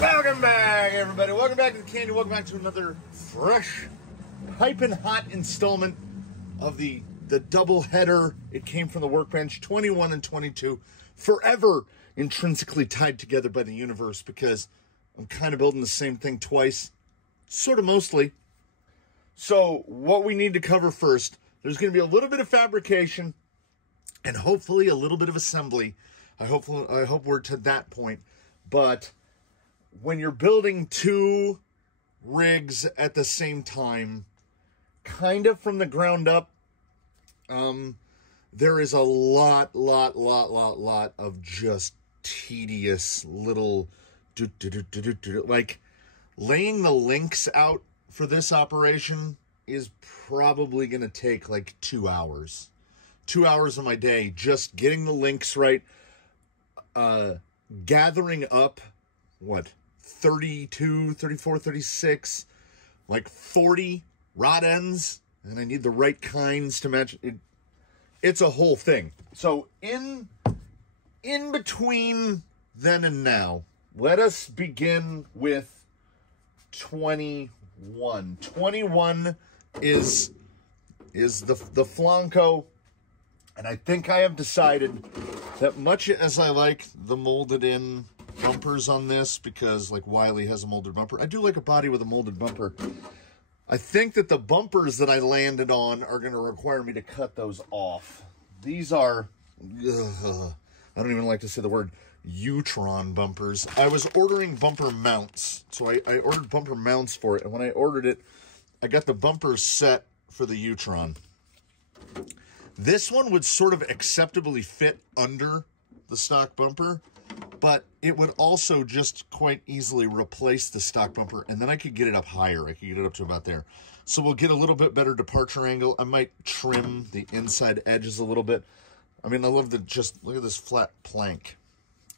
Welcome back, everybody. Welcome back to the candy. Welcome back to another fresh, piping hot installment of the double header. It came from the workbench, 21 and 22, forever intrinsically tied together by the universe, because I'm kind of building the same thing twice, sort of mostly. So what we need to cover first, there's going to be a little bit of fabrication and hopefully a little bit of assembly. I hope we're to that point. But when you're building two rigs at the same time, kind of from the ground up, there is a lot of just tedious little like laying the links out for this operation is probably going to take like 2 hours. 2 hours of my day just getting the links right, gathering up, what, 32, 34, 36, like 40 rod ends, and I need the right kinds to match it. It's a whole thing. So in between then and now, let us begin with 21. 21 is the Flanco, and I think I have decided that much as I like the molded in bumpers on this, because like Wiley has a molded bumper, I do like a body with a molded bumper. I think that the bumpers that I landed on are going to require me to cut those off. These are, I don't even like to say the word U-tron bumpers. I was ordering bumper mounts, so I ordered bumper mounts for it, and when I ordered it, I got the bumpers set for the U-tron. This one would sort of acceptably fit under the stock bumper, but it would also just quite easily replace the stock bumper, and then I could get it up higher. I could get it up to about there. So we'll get a little bit better departure angle. I might trim the inside edges a little bit. I mean, I love the just, look at this flat plank.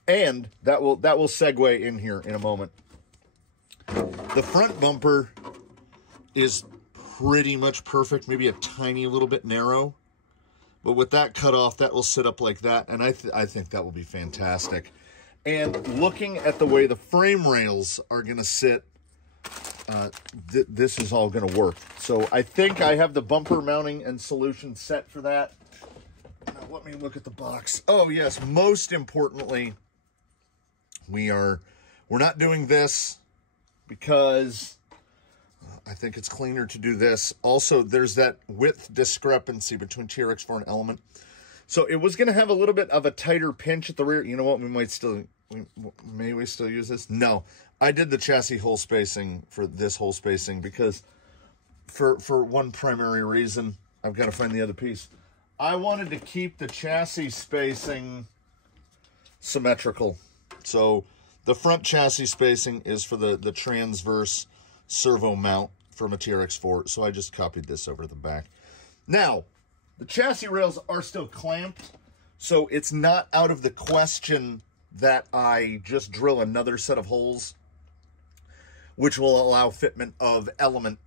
And that will segue in here in a moment. The front bumper is pretty much perfect, maybe a tiny little bit narrow. But with that cut off, that will sit up like that, and I think that will be fantastic. And looking at the way the frame rails are going to sit, this is all going to work. So I think I have the bumper mounting and solution set for that. Now let me look at the box. Oh yes, most importantly, we're not doing this because I think it's cleaner to do this. Also, there's that width discrepancy between TRX4 and Element. So it was going to have a little bit of a tighter pinch at the rear. You know what? May we still use this? No. I did the chassis hole spacing for this hole spacing because for one primary reason, I've got to find the other piece. I wanted to keep the chassis spacing symmetrical. So the front chassis spacing is for the transverse servo mount from a TRX4, so I just copied this over to the back. Now, the chassis rails are still clamped, so it's not out of the question that I just drill another set of holes, which will allow fitment of Element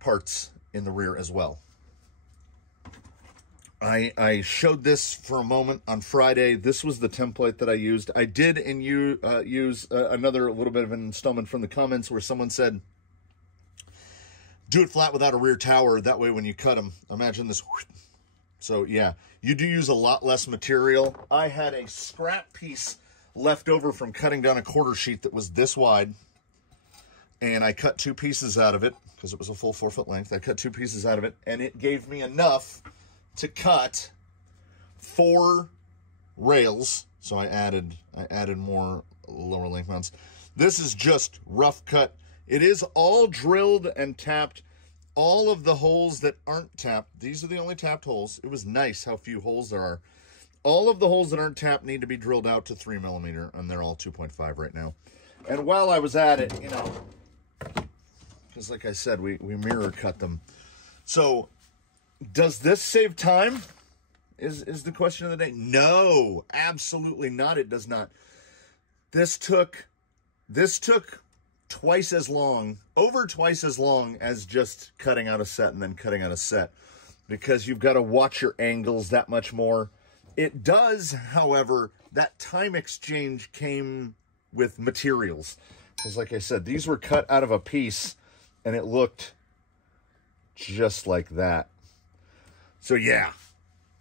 parts in the rear as well. I showed this for a moment on Friday. This was the template that I used. I did use another little bit of an installment from the comments where someone said, do it flat without a rear tower. That way when you cut them, imagine this. So yeah, you do use a lot less material. I had a scrap piece left over from cutting down a quarter sheet that was this wide. And I cut 2 pieces out of it because it was a full 4-foot length. I cut 2 pieces out of it, and it gave me enough to cut 4 rails. So I added more lower length mounts. This is just rough cut. It is all drilled and tapped. All of the holes that aren't tapped, these are the only tapped holes. It was nice how few holes there are. All of the holes that aren't tapped need to be drilled out to 3mm, and they're all 2.5 right now. And while I was at it, you know, because like I said, we mirror cut them. So does this save time? Is the question of the day. No, absolutely not. It does not. This took twice as long, over twice as long as just cutting out a set and then cutting out a set, because you've got to watch your angles that much more. It does, however, that time exchange came with materials. Because like I said, these were cut out of a piece, and it looked just like that. So yeah,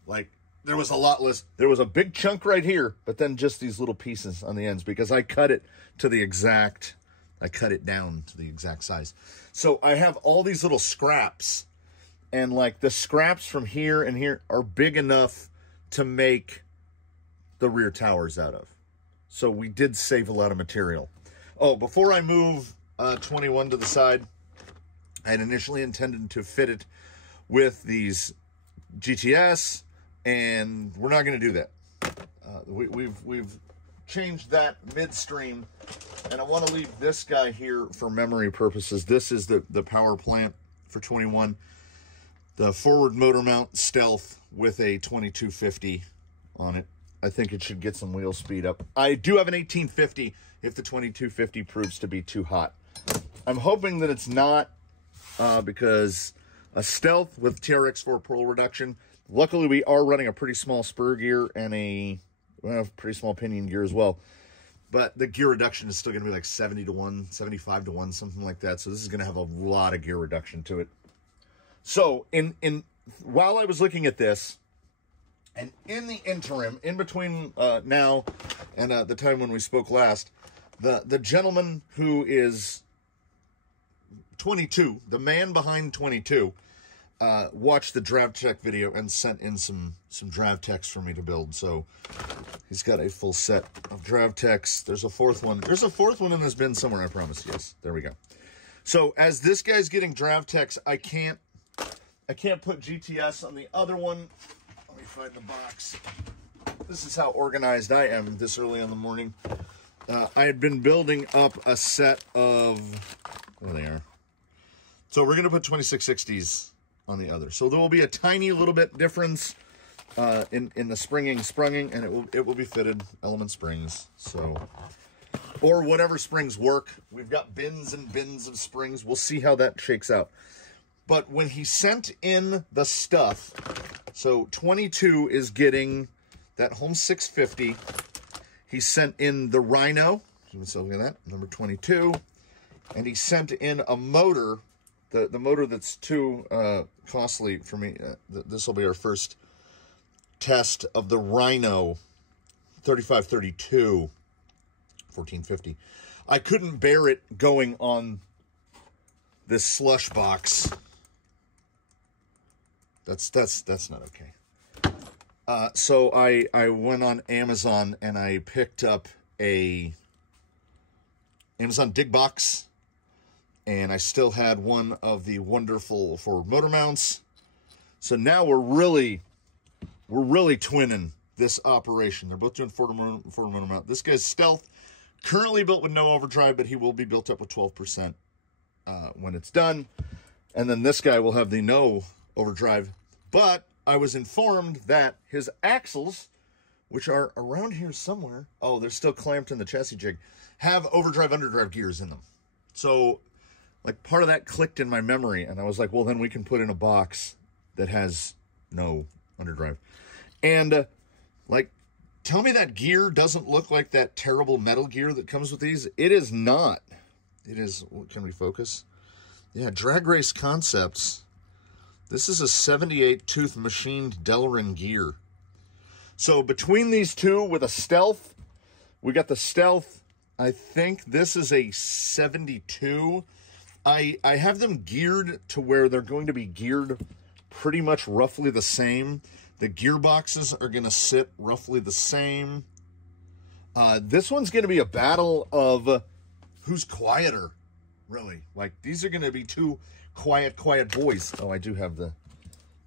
like there was a lot less. There was a big chunk right here, but then just these little pieces on the ends because I cut it to the exact, I cut it down to the exact size. So I have all these little scraps, and like the scraps from here and here are big enough to make the rear towers out of. So we did save a lot of material. Oh, before I move 21 to the side, I had initially intended to fit it with these GTS, and we're not going to do that. We've changed that midstream, and I want to leave this guy here for memory purposes. This is the power plant for 21, the forward motor mount Stealth with a 2250 on it. I think it should get some wheel speed up. I do have an 1850 if the 2250 proves to be too hot. I'm hoping that it's not, because a Stealth with TRX4 Pearl reduction. Luckily, we are running a pretty small spur gear and a pretty small pinion gear as well. But the gear reduction is still going to be like 70 to 1, 75 to 1, something like that. So this is going to have a lot of gear reduction to it. So while I was looking at this, and in the interim, in between now and the time when we spoke last, the gentleman who is 22, the man behind 22, watched the DravTech video and sent in some DravTechs for me to build. So he's got a full set of DravTechs. There's a fourth one. There's a fourth one in this bin somewhere, I promise. Yes, there we go. So as this guy's getting DravTechs, I can't put GTS on the other one. Let me find the box. This is how organized I am this early in the morning. I had been building up a set of, there they are. So we're going to put 2660s on the other. So there will be a tiny little bit difference in the sprunging, and it will be fitted element springs. So, or whatever springs work. We've got bins and bins of springs. We'll see how that shakes out. But when he sent in the stuff, so 22 is getting that home 650. He sent in the Rhino. So look at that, number 22. And he sent in a motor, the motor that's too costly for me. This will be our first test of the Rhino 3532 1450. I couldn't bear it going on this slush box. That's not okay. So I went on Amazon and I picked up a Amazon Dig Box, and I still had one of the wonderful forward motor mounts. So now we're really twinning this operation. They're both doing forward motor mount. This guy's Stealth, currently built with no overdrive, but he will be built up with 12% when it's done. And then this guy will have the no overdrive. But I was informed that his axles, which are around here somewhere, oh, they're still clamped in the chassis jig, have overdrive, underdrive gears in them. So, like, part of that clicked in my memory, and I was like, well, then we can put in a box that has no underdrive. And, like, tell me that gear doesn't look like that terrible metal gear that comes with these. It is not. It is, can we focus? Yeah, Drag Race Concepts. This is a 78 tooth machined Delrin gear. So between these two with a Stealth, we got the Stealth. I think this is a 72. I have them geared to where they're going to be geared pretty much roughly the same. The gearboxes are going to sit roughly the same. This one's going to be a battle of who's quieter, really. Like, these are going to be two quiet boys. Oh, I do have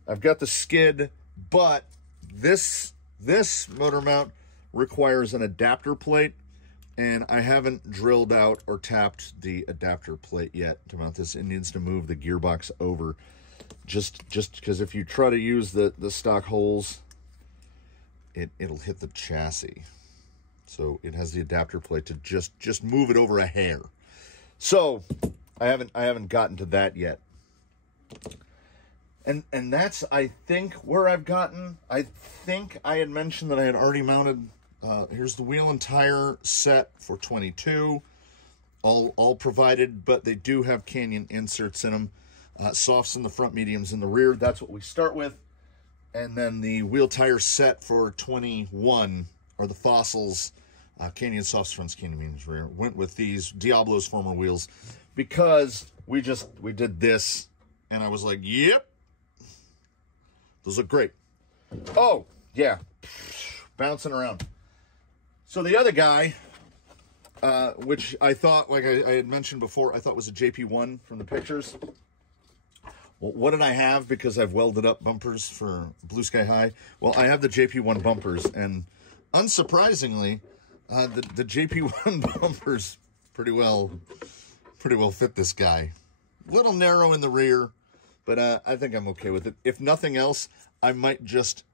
I've got the skid, but this motor mount requires an adapter plate, and I haven't drilled out or tapped the adapter plate yet to mount this. It needs to move the gearbox over, just because if you try to use the stock holes, it'll hit the chassis. So it has the adapter plate to just move it over a hair. So I haven't gotten to that yet. And that's, I think, where I've gotten. I think I had mentioned that I had already mounted Here's the wheel and tire set for 22. All provided, but they do have Canyon inserts in them. Softs in the front, mediums in the rear. That's what we start with. And then the wheel tire set for 21 are the Fossils, Canyon softs fronts, Canyon mediums rear. Went with these Diablo's former wheels because we did this, and I was like, yep, those look great. Oh yeah, bouncing around. So the other guy, which I thought, like I had mentioned before, I thought was a JP1 from the pictures. Well, what did I have? Because I've welded up bumpers for Blue Sky High. Well, I have the JP1 bumpers, and unsurprisingly, the JP1 bumpers pretty well fit this guy. A little narrow in the rear, but I think I'm okay with it. If nothing else, I might just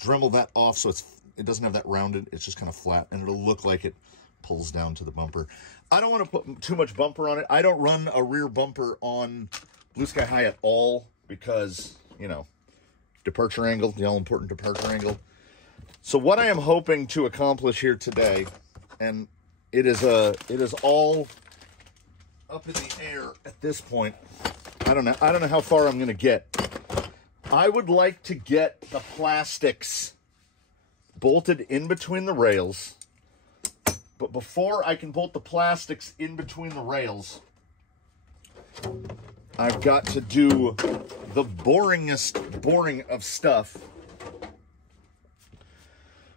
Dremel that off so it doesn't have that rounded. It's just kind of flat, and it'll look like it pulls down to the bumper. I don't want to put too much bumper on it. I don't run a rear bumper on Blue Sky High at all because, you know, departure angle, the all-important departure angle. So what I am hoping to accomplish here today, and it is all up in the air at this point. I don't know how far I'm going to get. I would like to get the plastics bolted in between the rails. But before I can bolt the plastics in between the rails, I've got to do the boringest boring of stuff,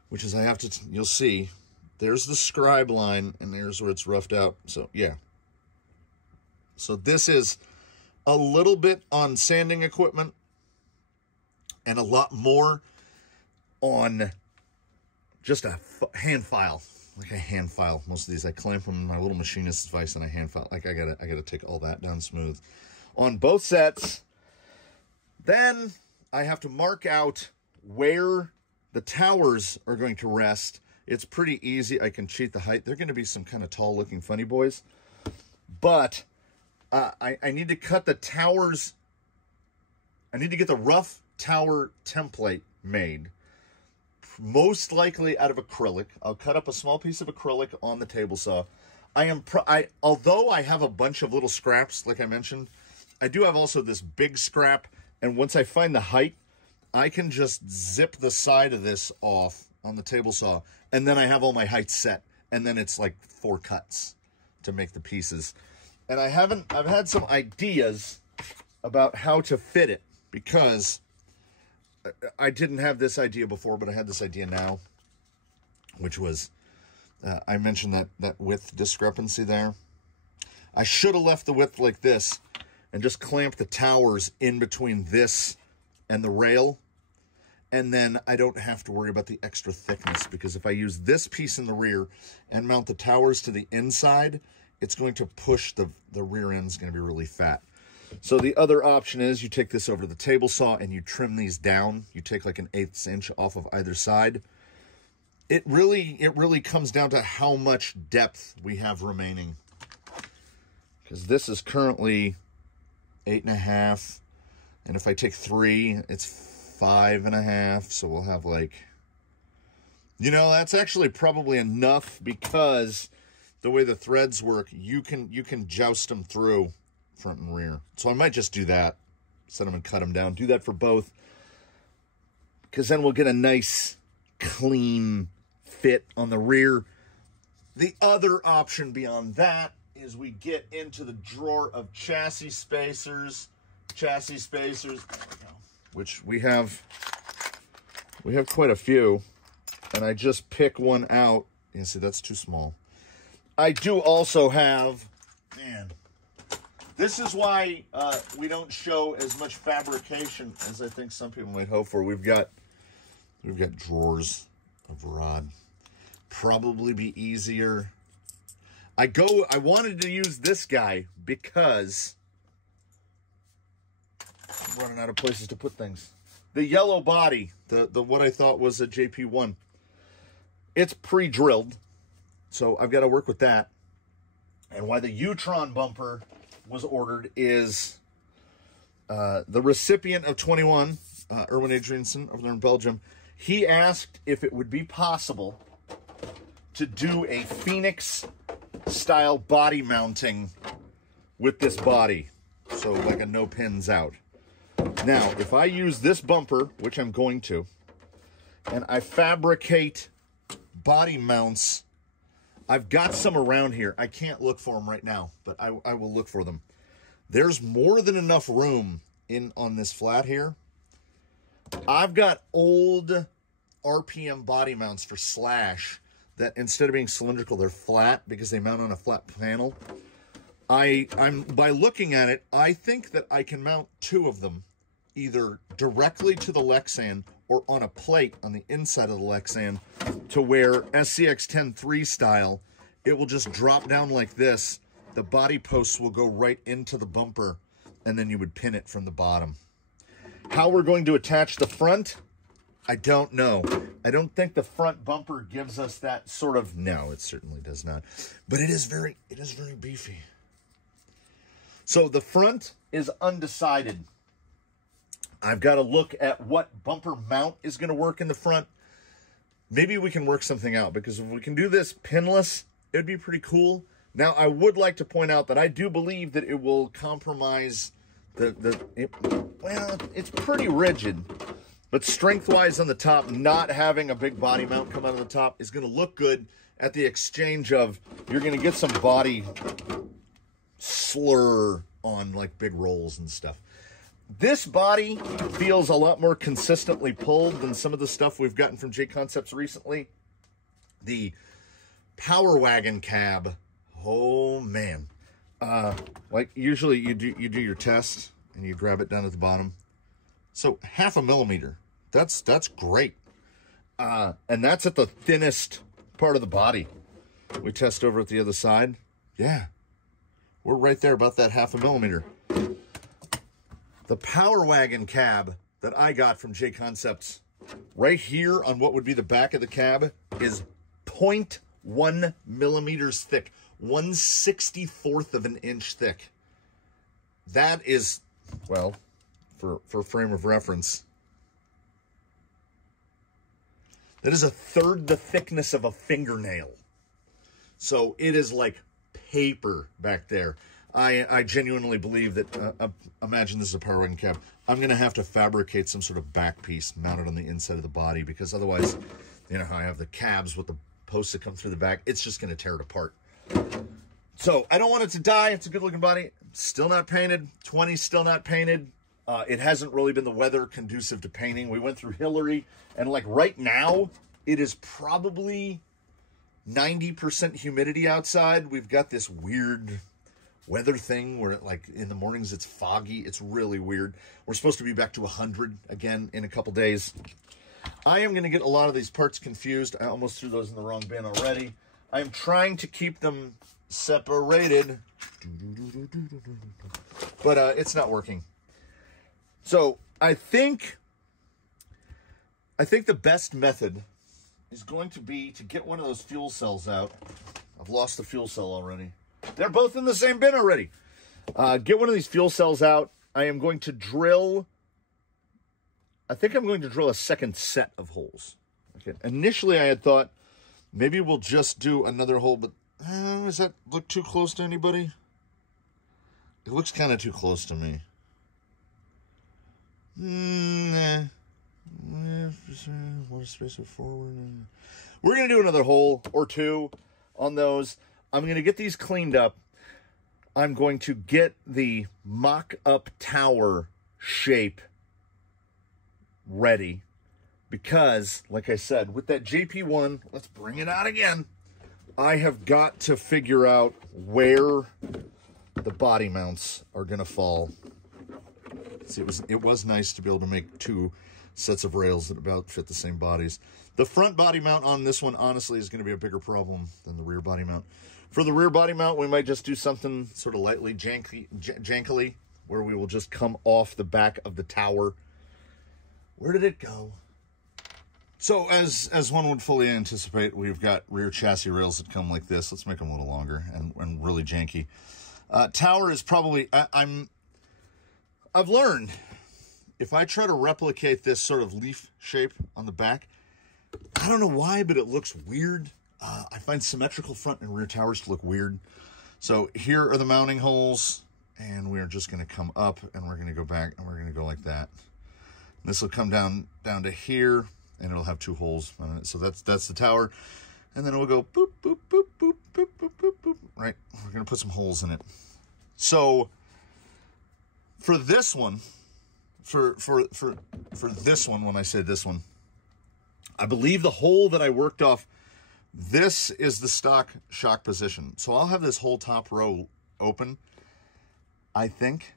which is I have to, you'll see, there's the scribe line, and there's where it's roughed out. So, yeah. So this is a little bit on sanding equipment and a lot more on just a hand file. Like a hand file. Most of these I clamp from my little machinist's vise and I hand file. Like I gotta take all that down smooth on both sets. Then I have to mark out where the towers are going to rest. It's pretty easy. I can cheat the height. They're going to be some kind of tall looking funny boys. But I need to cut the towers. I need to get the rough tower template made. Most likely out of acrylic. I'll cut up a small piece of acrylic on the table saw. Although I have a bunch of little scraps, like I mentioned, I do have also this big scrap. And once I find the height, I can just zip the side of this off on the table saw. And then I have all my heights set. And then it's like 4 cuts to make the pieces. And I've had some ideas about how to fit it, because I didn't have this idea before, but I had this idea now, which was, I mentioned that width discrepancy there. I should have left the width like this and just clamped the towers in between this and the rail. And then I don't have to worry about the extra thickness, because if I use this piece in the rear and mount the towers to the inside, it's going to push the rear end's going to be really fat. So the other option is you take this over to the table saw and you trim these down. You take like an 1/8 inch off of either side. It really comes down to how much depth we have remaining. Because this is currently 8.5. And if I take 3, it's 5.5. So we'll have like, you know, that's actually probably enough, because the way the threads work, you can joust them through front and rear. So I might just do that. Set them and cut them down. Do that for both, because then we'll get a nice clean fit on the rear. The other option beyond that is we get into the drawer of chassis spacers, which we have quite a few, and I just pick one out. You see, that's too small. I do also have, man, this is why we don't show as much fabrication as I think some people might hope for. We've got drawers of rod. Probably be easier. I wanted to use this guy because I'm running out of places to put things. The yellow body, the what I thought was a JP1. It's pre-drilled, so I've got to work with that. And why the U-Tron bumper was ordered is the recipient of 21, Erwin Adrianson over there in Belgium. he asked if it would be possible to do a Phoenix style body mounting with this body. So like a no pins out. Now, if I use this bumper, which I'm going to, and I fabricate body mounts, I've got some around here. I can't look for them right now, but I will look for them. There's more than enough room on this flat here. I've got old RPM body mounts for Slash that instead of being cylindrical, they're flat because they mount on a flat panel. By looking at it, I think that I can mount 2 of them either directly to the Lexan or on a plate on the inside of the Lexan to where SCX-10-3 style, it will just drop down like this. The body posts will go right into the bumper, and then you would pin it from the bottom. How we're going to attach the front, I don't know. I don't think the front bumper gives us that sort of... No, it certainly does not. But it is very beefy. So the front is undecided. I've got to look at what bumper mount is going to work in the front. Maybe we can work something out, because if we can do this pinless, it would be pretty cool. Now, I would like to point out that I do believe that it will compromise well, it's pretty rigid, but strength-wise on the top, not having a big body mount come out of the top is going to look good at the exchange of, you're going to get some body slur on like big rolls and stuff. This body feels a lot more consistently pulled than some of the stuff we've gotten from J Concepts recently. The Power Wagon cab, oh man. Like usually you do your test and you grab it down at the bottom. So 0.5 millimeter, that's great. And that's at the thinnest part of the body. We test over at the other side. Yeah, we're right there about that 0.5 millimeter. The Power Wagon cab that I got from J Concepts, right here on what would be the back of the cab, is 0.1 millimeters thick, 1/64th of an inch thick. That is, well, for frame of reference, that is 1/3 the thickness of a fingernail. So it is like paper back there. I genuinely believe that, imagine this is a Power Wagon cab. I'm going to have to fabricate some sort of back piece mounted on the inside of the body, because otherwise, you know how I have the cabs with the posts that come through the back, it's just going to tear it apart. So I don't want it to die. It's a good looking body. Still not painted. 20 still not painted. It hasn't really been the weather conducive to painting. We went through Hillary, and like right now, it is probably 90% humidity outside. We've got this weird weather thing where like in the mornings it's foggy. It's really weird. We're supposed to be back to 100 again in a couple days. I am going to get a lot of these parts confused. I almost threw those in the wrong bin already. I'm trying to keep them separated, but it's not working. So I think the best method is going to be to get one of those fuel cells out. I've lost the fuel cell already. They're both in the same bin already. Get one of these fuel cells out. I am going to drill, I think I'm going to drill a second set of holes. Okay. Initially, I had thought maybe we'll just do another hole, but does that look too close to anybody? It looks kind of too close to me. Nah. Want to space it forward? We're going to do another hole or two on those. I'm going to get these cleaned up. I'm going to get the mock-up tower shape ready because, like I said, with that JP1, let's bring it out again. I have got to figure out where the body mounts are going to fall. See, it was nice to be able to make 2 sets of rails that about fit the same bodies. The front body mount on this one, honestly, is going to be a bigger problem than the rear body mount. For the rear body mount, we might just do something sort of lightly jankily, where we will just come off the back of the tower. Where did it go? So, as one would fully anticipate, we've got rear chassis rails that come like this. Let's make them a little longer and really janky. Tower is probably, I've learned, if I try to replicate this sort of leaf shape on the back, I don't know why, but it looks weird. I find symmetrical front and rear towers to look weird. So here are the mounting holes, and we are just going to come up, and we're going to go back, and we're going to go like that. This will come down to here, and it'll have 2 holes on it. So that's the tower. And then we'll go boop, boop, boop, boop, boop, boop, boop, boop, right? We're going to put some holes in it. So for this one, for this one, when I say this one, I believe the hole that I worked off, this is the stock shock position. So I'll have this whole top row open, I think.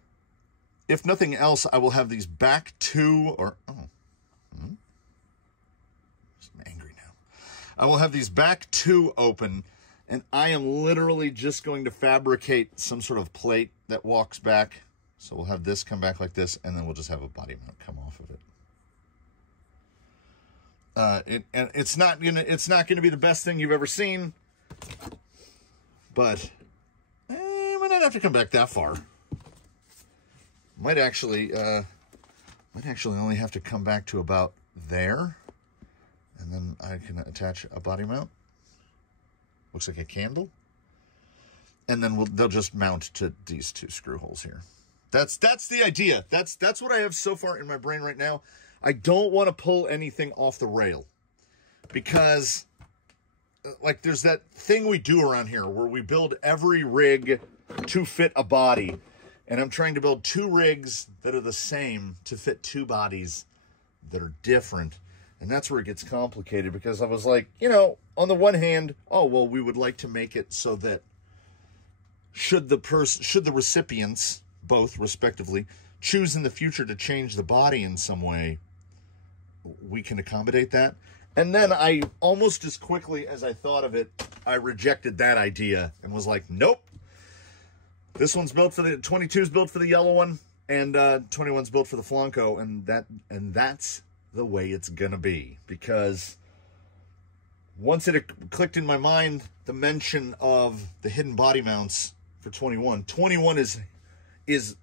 If nothing else, I will have these back 2, or, I'm angry now. I will have these back 2 open, and I am literally just going to fabricate some sort of plate that walks back. So we'll have this come back like this, and then we'll just have a body mount come off of it. And it's not gonna be the best thing you've ever seen, but we might not have to come back that far. Might actually only have to come back to about there, and then I can attach a body mount. Looks like a candle, and then they'll just mount to these 2 screw holes here. That's the idea. That's what I have so far in my brain right now. I don't want to pull anything off the rail, because like there's that thing we do around here where we build every rig to fit a body, and I'm trying to build 2 rigs that are the same to fit 2 bodies that are different. And that's where it gets complicated, because I was like, you know, on the one hand, oh, well, we would like to make it so that should the recipients, both respectively, choose in the future to change the body in some way, we can accommodate that. And then I, almost as quickly as I thought of it, I rejected that idea and was like, nope. This one's built for the 22's built for the yellow one, and 21's built for the Flanco, and that's the way it's gonna be. Because once it clicked in my mind the mention of the hidden body mounts for 21 is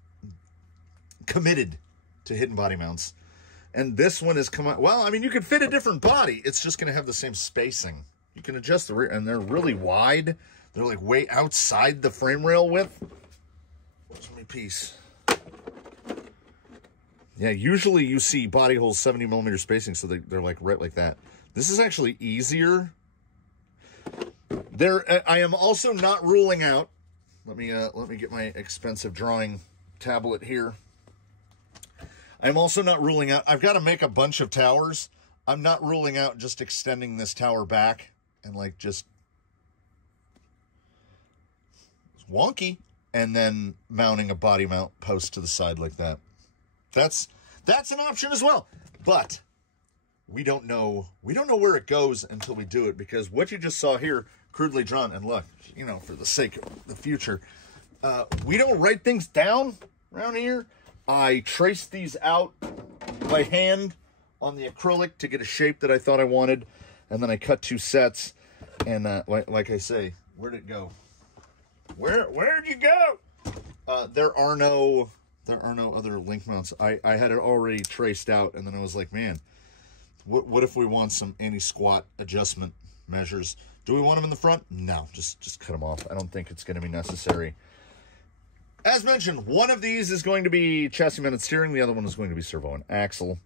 committed to hidden body mounts. And this one has come out, well, I mean, you could fit a different body. It's just going to have the same spacing. You can adjust the rear, and they're really wide. They're like way outside the frame rail width. Where's my piece? Yeah, usually you see body holes 70mm spacing, so they're like right like that. This is actually easier. I am also not ruling out, let me get my expensive drawing tablet here. I'm also not ruling out, I've got to make a bunch of towers. I'm not ruling out just extending this tower back and like just wonky, and then mounting a body mount post to the side like that. That's an option as well. But we don't know where it goes until we do it, because what you just saw here, crudely drawn, and look, you know, for the sake of the future, we don't write things down around here. I traced these out by hand on the acrylic to get a shape that I thought I wanted, and then I cut 2 sets. And like I say, where'd it go? Where'd you go? There are no other link mounts. I had it already traced out, and then I was like, man, what if we want some anti-squat adjustment measures? Do we want them in the front? No, just cut them off. I don't think it's going to be necessary. As mentioned, one of these is going to be chassis-mounted steering. The other one is going to be servo and axle.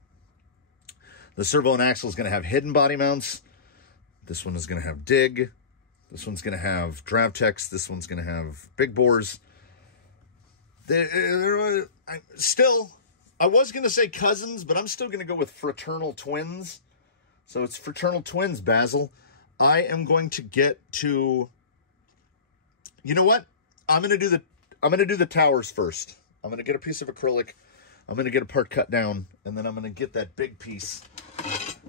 The servo and axle is going to have hidden body mounts. This one is going to have dig. This one's going to have Dravtex. This one's going to have big bores. I was going to say cousins, but I'm still going to go with fraternal twins. So it's fraternal twins, Basil. I am going to get to... You know what? I'm going to do the towers first. I'm going to get a piece of acrylic. I'm going to get a part cut down, and then I'm going to get that big piece.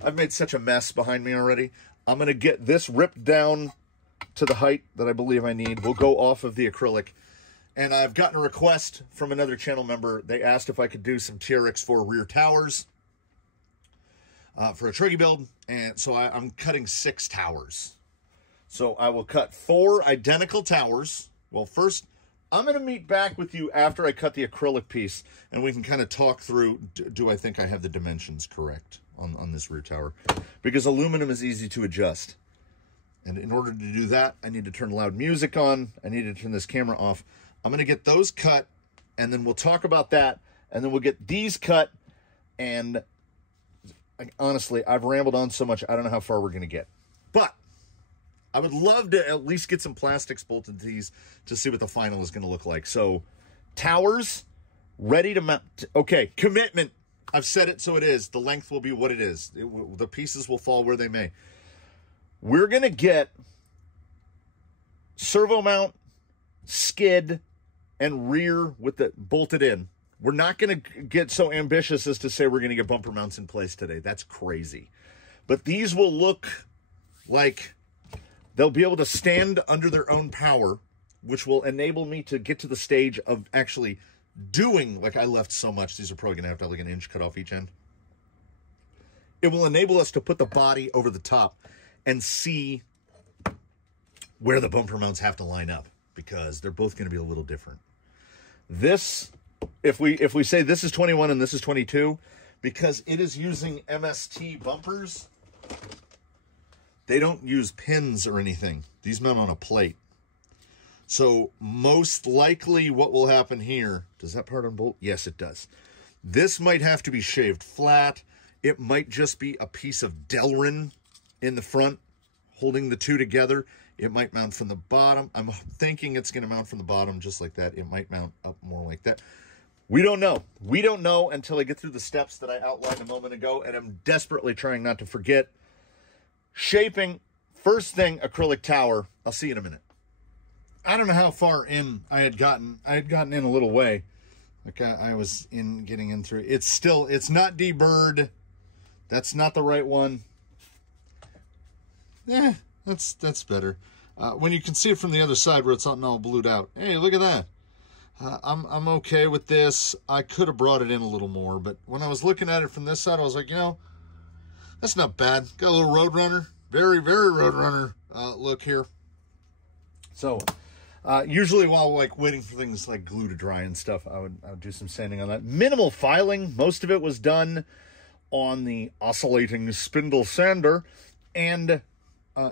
I've made such a mess behind me already. I'm going to get this ripped down to the height that I believe I need. We'll go off of the acrylic. And I've gotten a request from another channel member. They asked if I could do some TRX4 rear towers for a Triggy build. And so I'm cutting 6 towers. So I will cut 4 identical towers. Well, first, I'm going to meet back with you after I cut the acrylic piece, and we can kind of talk through, do I think I have the dimensions correct on this rear tower, because aluminum is easy to adjust. And in order to do that, I need to turn loud music on. I need to turn this camera off. I'm going to get those cut, and then we'll talk about that, and then we'll get these cut. And honestly, I've rambled on so much, I don't know how far we're going to get. But I would love to at least get some plastics bolted to these to see what the final is going to look like. So, towers, ready to mount. Okay, commitment. I've said it, so it is. The length will be what it is. The pieces will fall where they may. We're going to get servo mount, skid, and rear with the bolted in. We're not going to get so ambitious as to say we're going to get bumper mounts in place today. That's crazy. But these will look like they'll be able to stand under their own power, which will enable me to get to the stage of actually doing, like I left so much, these are probably going to have like an inch cut off each end. It will enable us to put the body over the top and see where the bumper mounts have to line up, because they're both going to be a little different. This, if we say this is 21 and this is 22, because it is using MST bumpers, they don't use pins or anything. These mount on a plate. So most likely what will happen here, does that part unbolt? Yes, it does. This might have to be shaved flat. It might just be a piece of Delrin in the front holding the two together. It might mount from the bottom. I'm thinking it's going to mount from the bottom just like that. It might mount up more like that. We don't know. We don't know until I get through the steps that I outlined a moment ago, and I'm desperately trying not to forget. Shaping, first thing, acrylic tower. I'll see you in a minute. I don't know how far in I had gotten. I had gotten in a little way. Like I was getting in through. It's not deburred. That's not the right one. Yeah, that's better. When you can see it from the other side where it's not all blued out. Hey, look at that. I'm okay with this. I could have brought it in a little more, but when I was looking at it from this side, I was like, you know, that's not bad. Got a little Roadrunner, very, very Roadrunner look here. So, usually while like waiting for things like glue to dry and stuff, I would do some sanding on that. Minimal filing. Most of it was done on the oscillating spindle sander, and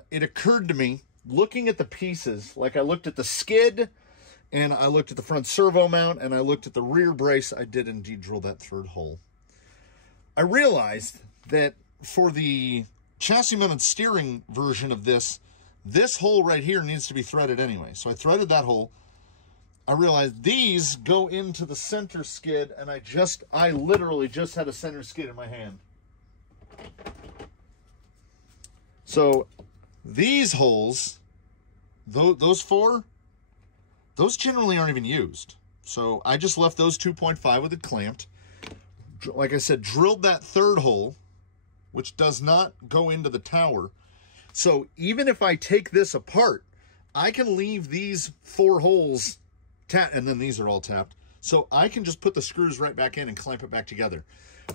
it occurred to me, looking at the pieces, like I looked at the skid, and I looked at the front servo mount, and I looked at the rear brace. I did indeed drill that third hole. I realized that for the chassis-mounted steering version of this hole right here needs to be threaded anyway. So I threaded that hole. I realized these go into the center skid, and I literally just had a center skid in my hand. So these holes, those four, those generally aren't even used. So I just left those 2.5 with it clamped. Like I said, drilled that third hole, which does not go into the tower. So even if I take this apart, I can leave these four holes tapped, and then these are all tapped. So I can just put the screws right back in and clamp it back together,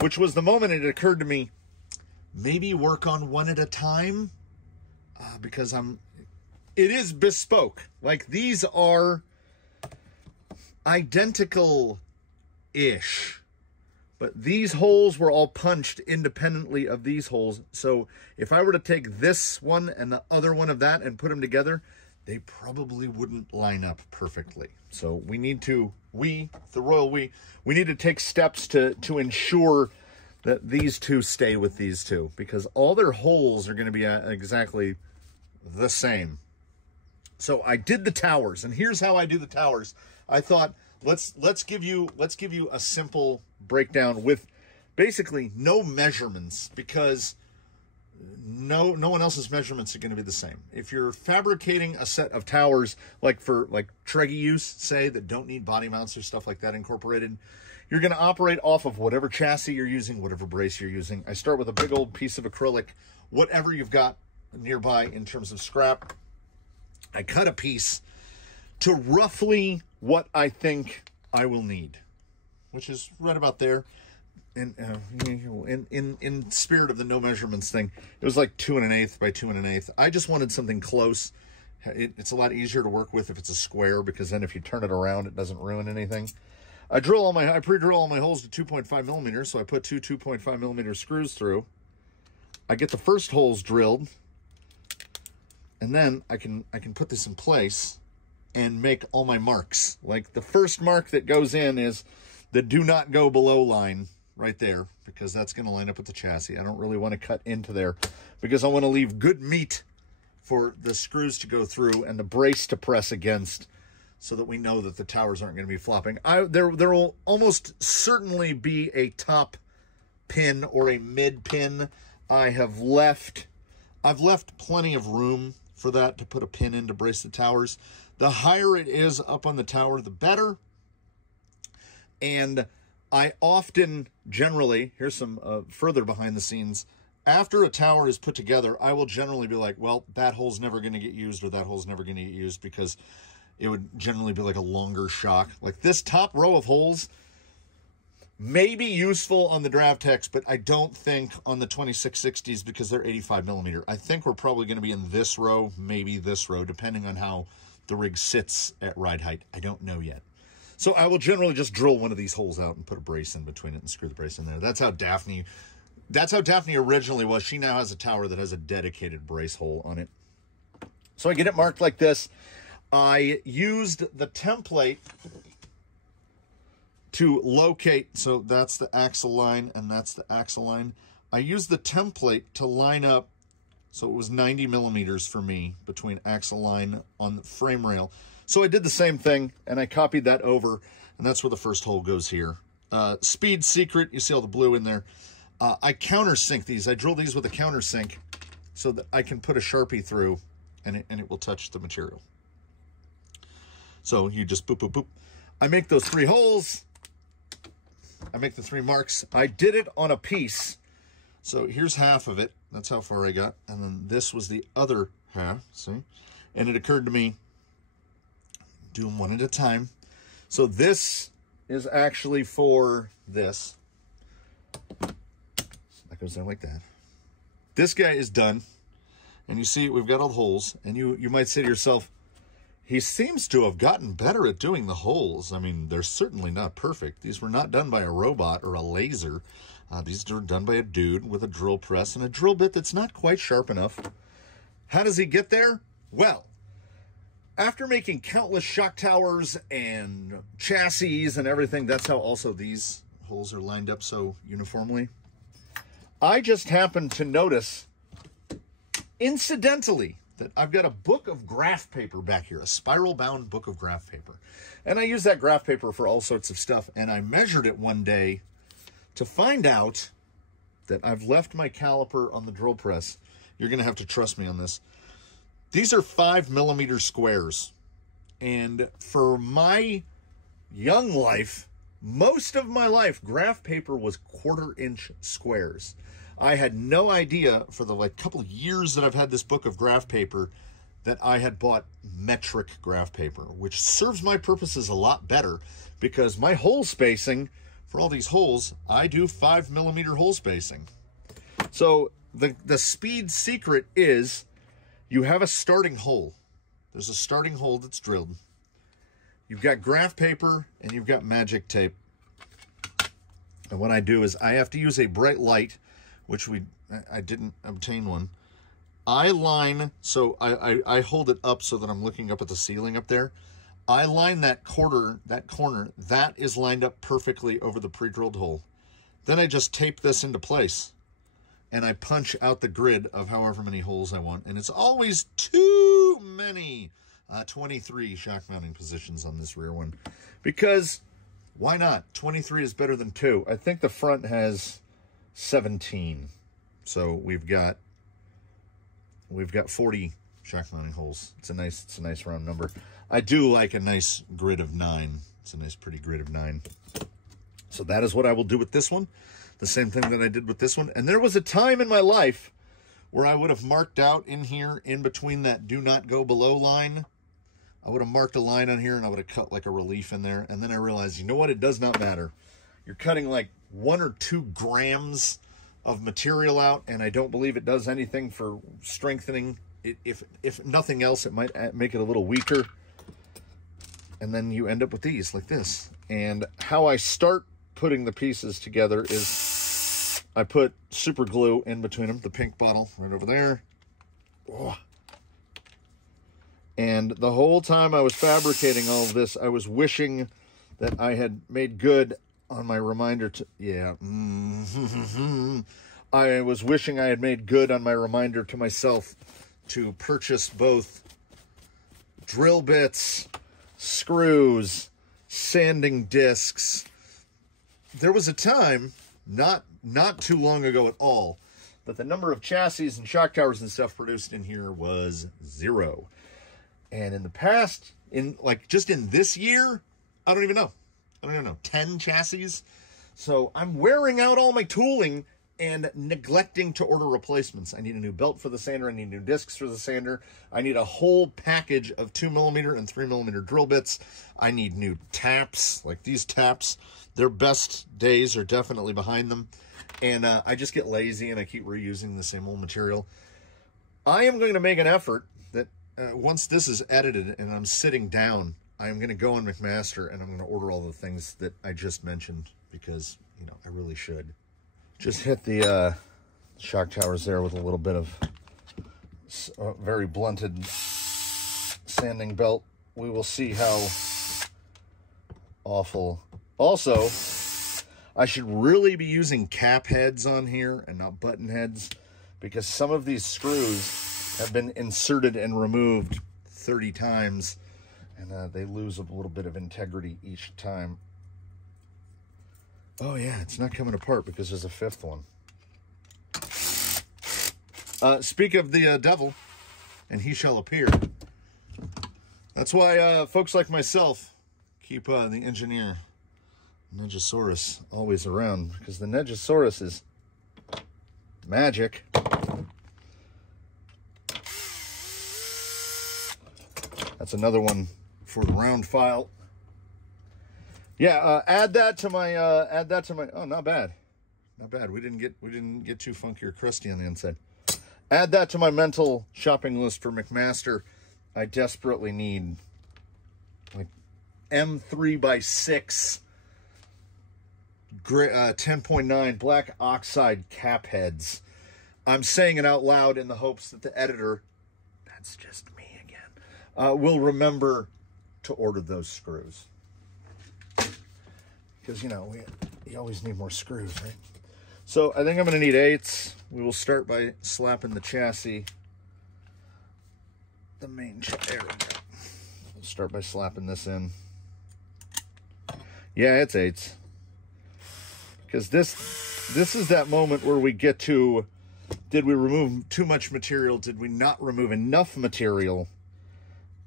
which was the moment it occurred to me, maybe work on one at a time, because it is bespoke. Like, these are identical-ish, but these holes were all punched independently of these holes. So if I were to take this one and the other one of that and put them together, they probably wouldn't line up perfectly. So we need to, the royal we need to take steps to ensure that these two stay with these two, because all their holes are going to be exactly the same. So I did the towers, and here's how I do the towers. I thought, let's give you a simple breakdown with basically no measurements, because no one else's measurements are going to be the same. If you're fabricating a set of towers, like for Treggy use, say, that don't need body mounts or stuff like that incorporated, you're going to operate off of whatever chassis you're using, whatever brace you're using. I start with a big old piece of acrylic, whatever you've got nearby in terms of scrap. I cut a piece to roughly what I think I will need, which is right about there. In spirit of the no measurements thing, it was like 2 1/8 by 2 1/8. I just wanted something close. It's a lot easier to work with if it's a square, because then if you turn it around, it doesn't ruin anything. I pre-drill all my holes to 2.5 millimeters, so I put two 2.5 millimeter screws through. I get the first holes drilled, and then I can put this in place and make all my marks. Like the first mark that goes in is the do not go below line right there, because that's going to line up with the chassis. I don't really want to cut into there because I want to leave good meat for the screws to go through and the brace to press against, so that we know that the towers aren't going to be flopping. There will almost certainly be a top pin or a mid pin. I've left plenty of room for that to put a pin in to brace the towers. The higher it is up on the tower, the better. And I often, generally, here's some further behind the scenes, after a tower is put together, I will generally be like, well, that hole's never going to get used, or that hole's never going to get used, because it would generally be like a longer shock. Like this top row of holes may be useful on the DraftX, but I don't think on the 2660s, because they're 85 millimeter. I think we're probably going to be in this row, maybe this row, depending on how the rig sits at ride height. I don't know yet. So I will generally just drill one of these holes out and put a brace in between it and screw the brace in there. That's how Daphne originally was. She now has a tower that has a dedicated brace hole on it. So I get it marked like this. I used the template to locate, so that's the axle line and that's the axle line. I used the template to line up, so it was 90 millimeters for me between axle line on the frame rail. So I did the same thing, and I copied that over, and that's where the first hole goes here. Speed secret, you see all the blue in there. I countersink these. I drill these with a countersink so that I can put a Sharpie through, and it will touch the material. So you just boop, boop, boop. I make those 3 holes. I make the 3 marks. I did it on a piece. So here's half of it. That's how far I got. And then this was the other half, see? And it occurred to me, do them one at a time. So this is actually for this. That goes down like that. This guy is done. And you see, we've got all the holes. And you might say to yourself, he seems to have gotten better at doing the holes. I mean, they're certainly not perfect. These were not done by a robot or a laser. These are done by a dude with a drill press and a drill bit that's not quite sharp enough. How does he get there? Well, after making countless shock towers and chassis and everything, that's how also these holes are lined up so uniformly. I just happened to notice, incidentally, that I've got a book of graph paper back here, a spiral-bound book of graph paper. And I use that graph paper for all sorts of stuff, and I measured it one day to find out that I've left my caliper on the drill press. You're going to have to trust me on this. These are 5 millimeter squares. And for my young life, most of my life, graph paper was 1/4 inch squares. I had no idea for the couple of years that I've had this book of graph paper that I had bought metric graph paper, which serves my purposes a lot better, because my hole spacing for all these holes, I do 5 millimeter hole spacing. So the speed secret is you have a starting hole. There's a starting hole that's drilled. You've got graph paper and you've got magic tape. And what I do is I have to use a bright light, which I didn't obtain one. I line, so I hold it up so that I'm looking up at the ceiling up there. I line that corner, that is lined up perfectly over the pre-drilled hole. Then I just tape this into place, and I punch out the grid of however many holes I want. And it's always too many 23 shock mounting positions on this rear one, because why not? 23 is better than 2. I think the front has 17. So we've got 40 shock mounting holes. It's a nice round number. I do like a nice grid of 9. It's a nice pretty grid of 9. So that is what I will do with this one. The same thing that I did with this one. And there was a time in my life where I would have marked out in here, in between that do not go below line. I would have marked a line on here and I would have cut like a relief in there. And then I realized, you know what? It does not matter. You're cutting like 1 or 2 grams of material out, and I don't believe it does anything for strengthening. If nothing else, it might make it a little weaker. And then you end up with these like this. And how I start putting the pieces together is I put super glue in between them, the pink bottle right over there. Oh. And the whole time I was fabricating all of this, I was wishing that I had made good on my reminder to, yeah. I was wishing I had made good on my reminder to myself to purchase both drill bits, screws, sanding discs. There was a time, not too long ago at all, that the number of chassis and shock towers and stuff produced in here was 0. And in the past, just in this year, I don't even know, 10 chassis. So I'm wearing out all my tooling and neglecting to order replacements. I need a new belt for the sander. I need new discs for the sander. I need a whole package of 2mm and 3mm drill bits. I need new taps, like these taps. Their best days are definitely behind them. And I just get lazy and I keep reusing the same old material. I am going to make an effort that once this is edited and I'm sitting down, I'm going to go on McMaster and I'm going to order all the things that I just mentioned because, I really should. Just hit the shock towers there with a little bit of very blunted sanding belt. We will see how awful. Also, I should really be using cap heads on here and not button heads because some of these screws have been inserted and removed 30 times and they lose a little bit of integrity each time. Oh yeah, it's not coming apart because there's a 5th one. Speak of the devil, and he shall appear. That's why folks like myself keep the engineer Negosaurus always around, because the Negosaurus is magic. That's another one for the round file. Yeah, add that to my oh, not bad. Not bad. We didn't get too funky or crusty on the inside. Add that to my mental shopping list for McMaster. I desperately need like M3x6 10.9 black oxide cap heads. I'm saying it out loud in the hopes that the editor, that's just me again, will remember to order those screws. Because, you always need more screws, right? So I think I'm going to need 8s. We will start by slapping the chassis. The main chassis. There we go. We'll start by slapping this in. Yeah, it's 8s. Because this is that moment where we get to, did we remove too much material? Did we not remove enough material?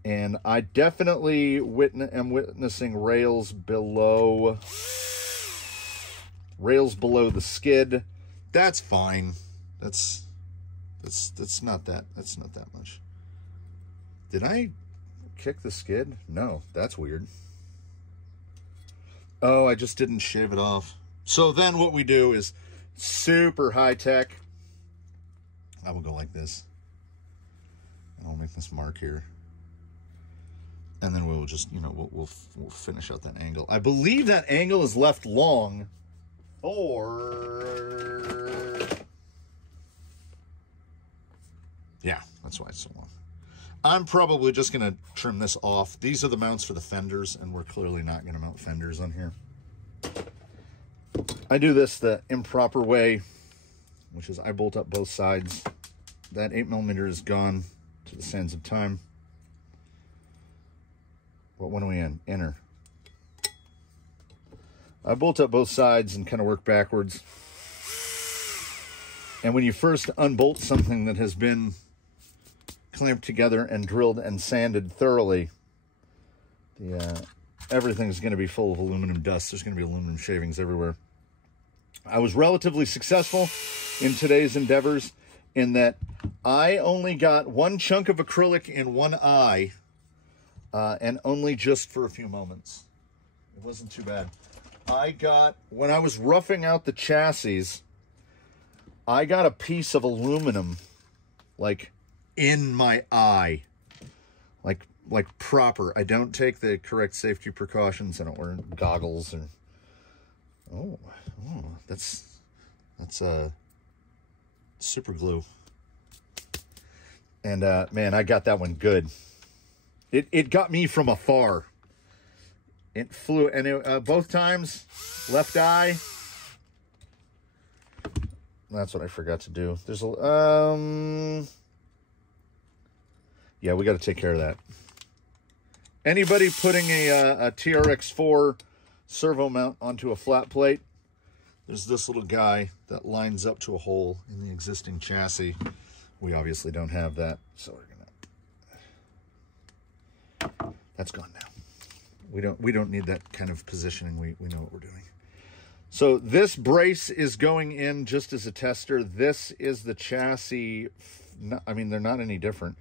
And I definitely am witnessing rails below the skid. That's fine. That's not that much. Did I kick the skid? No, that's weird. Oh, I just didn't shave it off. So then what we do is super high tech. I will go like this. And I'll make this mark here. And then we'll just, we'll finish out that angle. I believe that angle is left long, or yeah, that's why it's so long. I'm probably just going to trim this off. These are the mounts for the fenders, and we're clearly not going to mount fenders on here. I do this the improper way, which is I bolt up both sides. That 8mm is gone to the sands of time. What one are we in? Inner. I bolt up both sides and kind of work backwards. And when you first unbolt something that has been clamped together and drilled and sanded thoroughly, everything's going to be full of aluminum dust. There's going to be aluminum shavings everywhere. I was relatively successful in today's endeavors in that I only got one chunk of acrylic in one eye, and only just for a few moments. It wasn't too bad. When I was roughing out the chassis, I got a piece of aluminum, like, in my eye. Like proper. I don't take the correct safety precautions. I don't wear goggles or... Oh, that's That's super glue. And man, I got that one good. It got me from afar. It flew, and it, both times, left eye. That's what I forgot to do. There's a yeah, we got to take care of that. Anybody putting a TRX4 servo mount onto a flat plate, there's this little guy that lines up to a hole in the existing chassis. We obviously don't have that, so we're gonna. That's gone now. We don't need that kind of positioning. We know what we're doing. So this brace is going in just as a tester. This is the chassis. I mean, they're not any different.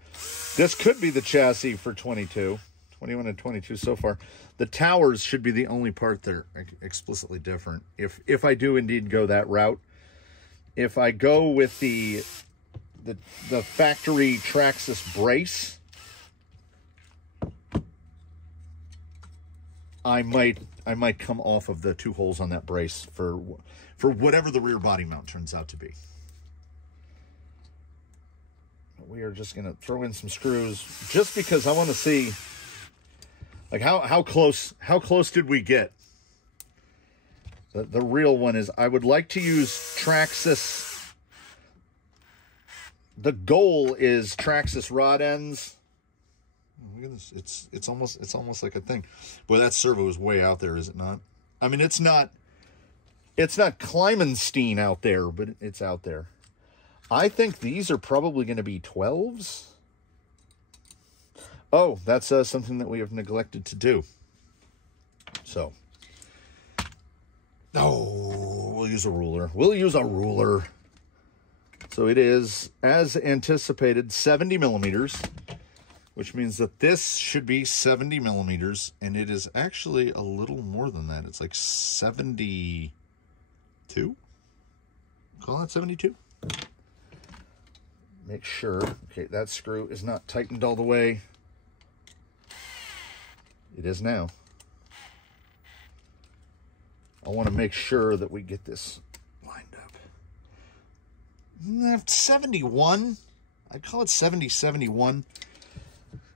This could be the chassis for 21 and 22 so far. The towers should be the only part that are explicitly different. If I do indeed go that route, if I go with the factory Traxxas brace, I might come off of the 2 holes on that brace for whatever the rear body mount turns out to be. We are just going to throw in some screws just because I want to see, like, how close did we get? The real one is I would like to use Traxxas. The goal is Traxxas rod ends. Look at this. It's almost like a thing. Boy, that servo is way out there, is it not? I mean, it's not Kleimenstein out there, but it's out there. I think these are probably going to be 12s. Oh, that's something that we have neglected to do. So, oh, we'll use a ruler. We'll use a ruler. So it is, as anticipated, 70 millimeters. Which means that this should be 70 millimeters, and it is actually a little more than that. It's like 72? Call that 72? Make sure, okay, that screw is not tightened all the way. It is now. I want to make sure that we get this lined up. 71? I'd call it 70, 71.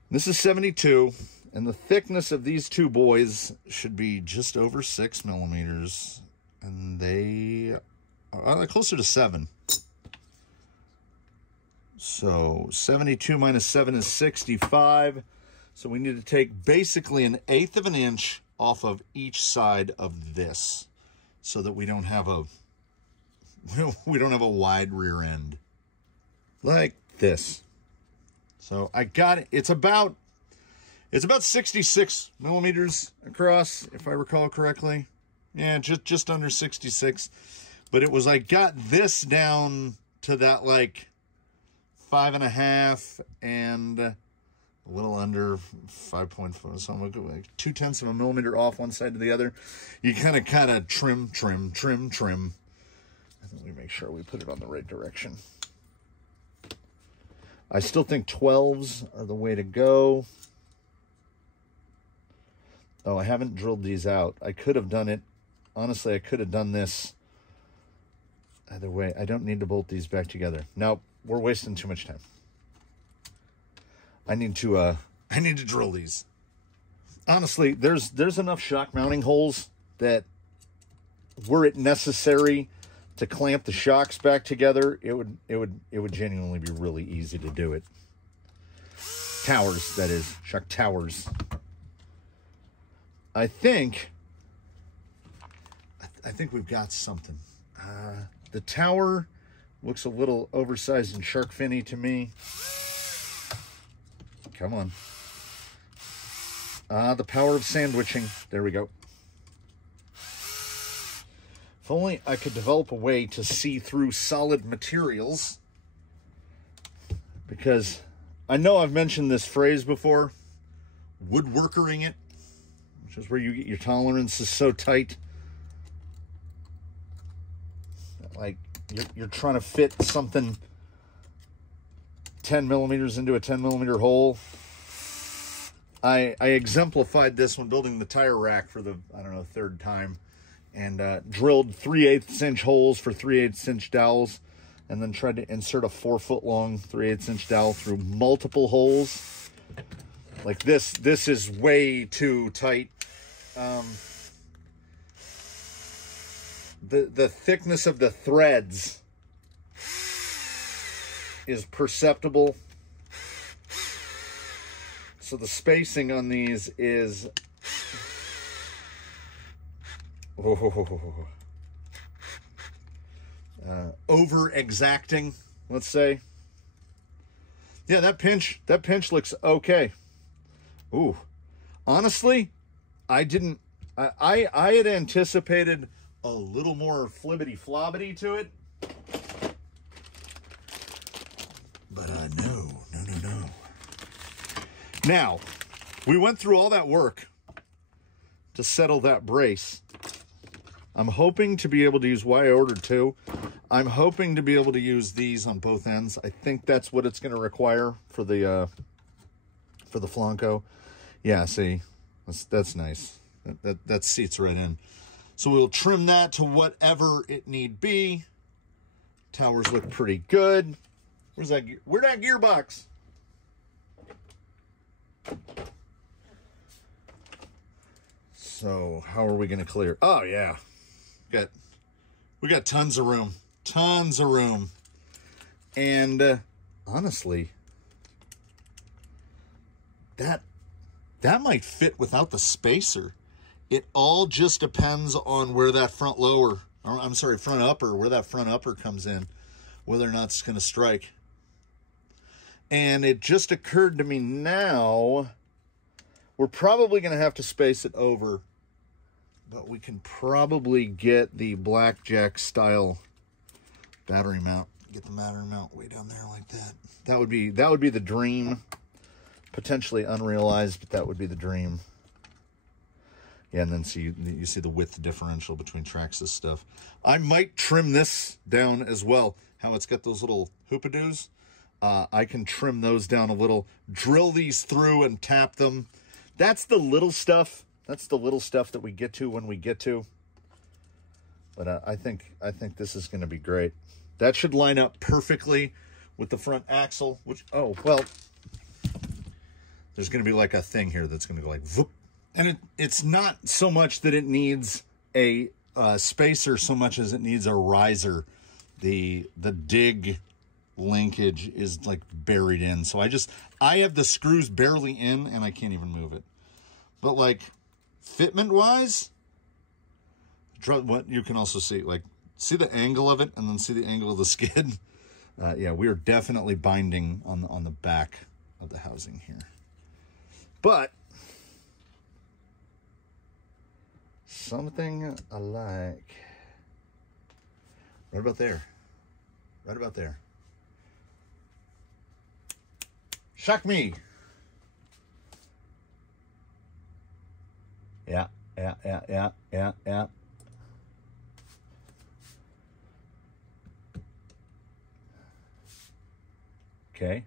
This is 72, and the thickness of these 2 boys should be just over 6 millimeters, and they are closer to 7. So 72 minus 7 is 65. So we need to take basically 1/8 of an inch off of each side of this, so that we don't have a wide rear end like this. So I got it. It's about 66 millimeters across, if I recall correctly. Yeah, just under 66. But it was, I got this down to that like 5.5 and a little under 5.4. So I'm like 0.2 of a millimeter off one side to the other. You kind of trim. I think we make sure we put it on the right direction. I still think 12s are the way to go. Oh, I haven't drilled these out. I could have done it. Honestly, I could have done this either way. I don't need to bolt these back together. Nope, we're wasting too much time. I need to drill these. Honestly, there's enough shock mounting holes that were it necessary to clamp the shocks back together, it would genuinely be really easy to do it. Towers, that is, shock towers. I think we've got something. The tower looks a little oversized and shark finny to me. Come on. The power of sandwiching. There we go. If only I could develop a way to see through solid materials, because I know I've mentioned this phrase before, woodworkering it, which is where you get your tolerances so tight, like you're trying to fit something 10 millimeters into a 10 millimeter hole. I exemplified this when building the tire rack for the, I don't know, 3rd time. and drilled 3/8 inch holes for 3/8 inch dowels, and then tried to insert a 4 foot long 3/8 inch dowel through multiple holes. Like this is way too tight. The thickness of the threads is perceptible. So the spacing on these is over exacting, let's say. Yeah, that pinch looks okay. Ooh, honestly, I had anticipated a little more flibbity flobbity to it, but no. Now, we went through all that work to settle that brace. I'm hoping to be able to use why I ordered 2. I'm hoping to be able to use these on both ends. I think that's what it's going to require for the flanco. Yeah, see, that's nice. That seats right in. So we'll trim that to whatever it need be. Towers look pretty good. Where'd that gearbox? So how are we going to clear? Oh yeah, we got tons of room, and honestly, that might fit without the spacer. It all just depends on where that front upper, where that front upper comes in, whether or not it's going to strike. And it just occurred to me now, we're probably going to have to space it over, but we can probably get the blackjack style battery mount. Get the battery mount way down there like that. That would be the dream. Potentially unrealized, but that would be the dream. Yeah, and then you see the width differential between Traxxas stuff. I might trim this down as well. How it's got those little hoopadoos. I can trim those down a little, drill these through and tap them. That's the little stuff. That's the little stuff that we get to when we get to. But I think this is going to be great. That should line up perfectly with the front axle, which, oh, well, there's going to be like a thing here that's going to go like, whoop. And it's not so much that it needs a spacer so much as it needs a riser. The dig linkage is like buried in. So I have the screws barely in and I can't even move it. But like fitment wise, what you can also see, like see the angle of it and then see the angle of the skid. Yeah, we are definitely binding on the back of the housing here. But something I like. Right about there. Right about there. Shock me. Yeah. Okay.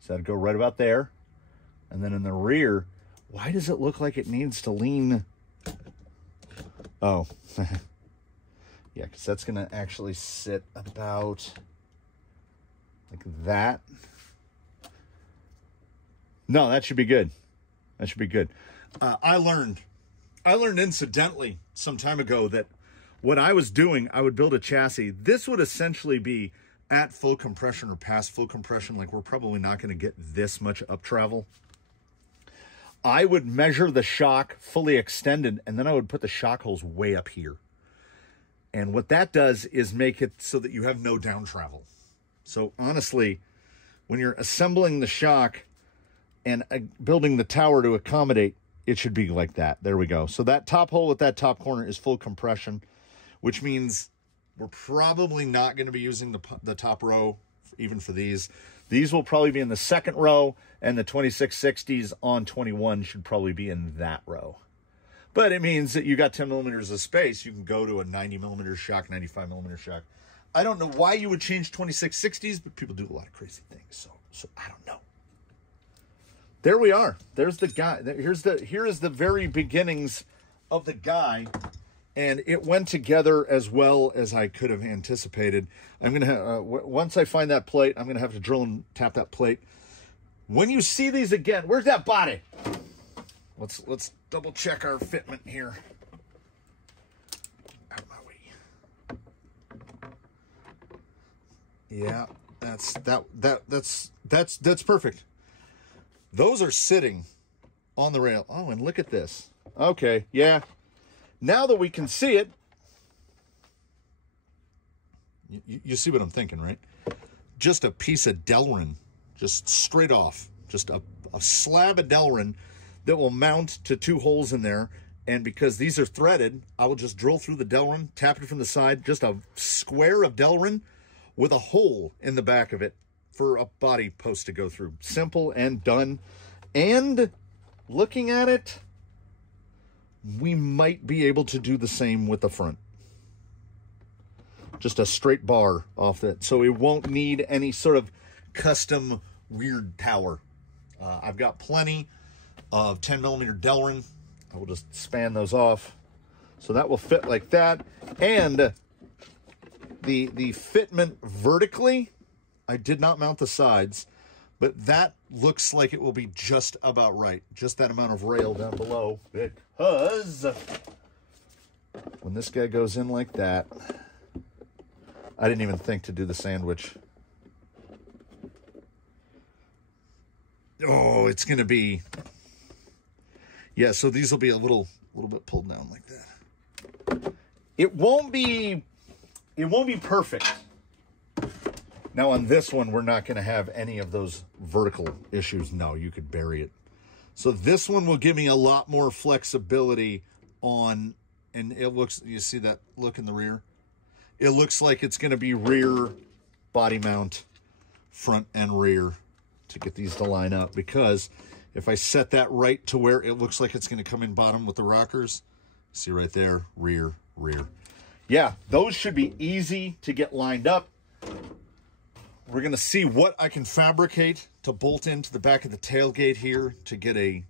So that'd go right about there. And then in the rear, why does it look like it needs to lean? Oh. Yeah, because that's going to actually sit about like that. No, that should be good. That should be good. I learned incidentally some time ago that what I was doing, I would build a chassis. This would essentially be at full compression or past full compression. Like we're probably not going to get this much up travel. I would measure the shock fully extended, and then I would put the shock holes way up here. And what that does is make it so that you have no down travel. So honestly, when you're assembling the shock and building the tower to accommodate, it should be like that. There we go. So that top hole with that top corner is full compression, which means we're probably not going to be using the top row even for these. These will probably be in the second row, and the 2660s on 21 should probably be in that row. But it means that you got 10 millimeters of space. You can go to a 90 millimeter shock, 95 millimeter shock. I don't know why you would change 2660s, but people do a lot of crazy things. So I don't know. There we are. There's the guy. Here is the very beginnings of the guy. and it went together as well as I could have anticipated. I'm going to once I find that plate, I'm going to have to drill and tap that plate. When you see these again, where's that body? Let's double check our fitment here. Out of my way. Yeah, that's perfect. Those are sitting on the rail. Oh, and look at this. Okay, yeah. Now that we can see it, you see what I'm thinking, right? Just a piece of Delrin, just straight off. Just a slab of Delrin that will mount to 2 holes in there. And because these are threaded, I will just drill through the Delrin, tap it from the side, just a square of Delrin with a hole in the back of it for a body post to go through. Simple and done. And looking at it, we might be able to do the same with the front. Just a straight bar off it. So it won't need any sort of custom weird tower. I've got plenty of 10mm Delrin. I will just span those off. So that will fit like that. And the fitment vertically, I did not mount the sides, but that looks like it will be just about right. Just that amount of rail down below, because when this guy goes in like that, I didn't even think to do the sandwich. Oh, it's going to be, yeah, so these will be a little bit pulled down like that. It won't be perfect. Now on this one, we're not going to have any of those vertical issues. No, you could bury it. So this one will give me a lot more flexibility on, and it looks, you see that look in the rear? It looks like it's going to be rear body mount, front and rear to get these to line up, because if I set that right to where it looks like it's going to come in bottom with the rockers, see right there, rear, rear. Yeah, those should be easy to get lined up. We're going to see what I can fabricate to bolt into the back of the tailgate here to get a